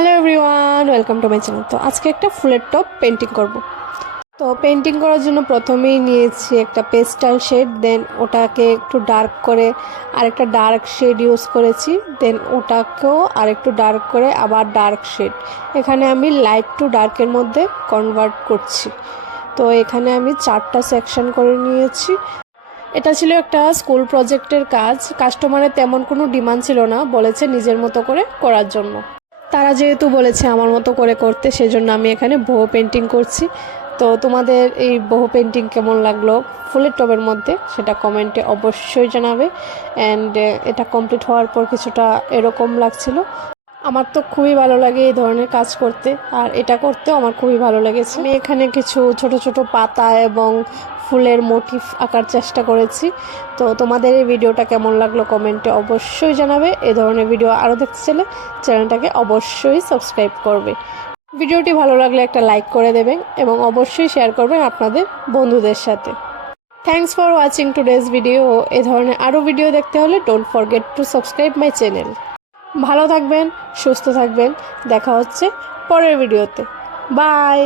Hello everyone, welcome to my channel. তো আজকে একটা ফুলের টপ পেন্টিং করব। তো পেন্টিং করার জন্য প্রথমেই নিয়েছি একটা পেস্টাল শেড, দেন ওটাকে একটু ডার্ক করে আরেকটা ডার্ক শেড ইউজ করেছি, দেন ওটাকেও আরেকটু ডার্ক করে আবার ডার্ক শেড। এখানে আমি লাইট টু ডার্কের মধ্যে কনভার্ট করছি। তো এখানে আমি 4টা সেকশন করে নিয়েছি। এটা ছিল একটা স্কুল প্রজেক্টের কাজ। কাস্টমারের তেমন কোনো ডিমান্ড ছিল না, বলেছে নিজের মতো করে করার জন্য। তারা যেহেতু বলেছে আমার মতো করে করতে, সেজন্য আমি এখানে বহু পেন্টিং করছি। তো তোমাদের এই বহু পেন্টিং কেমন লাগলো ফুলের টবের মধ্যে সেটা কমেন্টে অবশ্যই জানাবে। অ্যান্ড এটা কমপ্লিট হওয়ার পর কিছুটা এরকম লাগছিল। আমার তো খুবই ভালো লাগে এই ধরনের কাজ করতে, আর এটা করতেও আমার খুবই ভালো লেগেছে। আমি এখানে কিছু ছোট ছোট পাতা এবং ফুলের মোটিভ আঁকার চেষ্টা করেছি। তো তোমাদের এই ভিডিওটা কেমন লাগলো কমেন্টে অবশ্যই জানাবে। এই ধরনের ভিডিও আরও দেখতে চাইলে চ্যানেলটাকে অবশ্যই সাবস্ক্রাইব করবে। ভিডিওটি ভালো লাগলে একটা লাইক করে দেবেন এবং অবশ্যই শেয়ার করবেন আপনাদের বন্ধুদের সাথে। Thanks for watching today's video. এই ধরনের আরও ভিডিও দেখতে হলে don't forget to subscribe my channel. ভালো থাকবেন, সুস্থ থাকবেন। দেখা হচ্ছে পরের ভিডিওতে। বাই।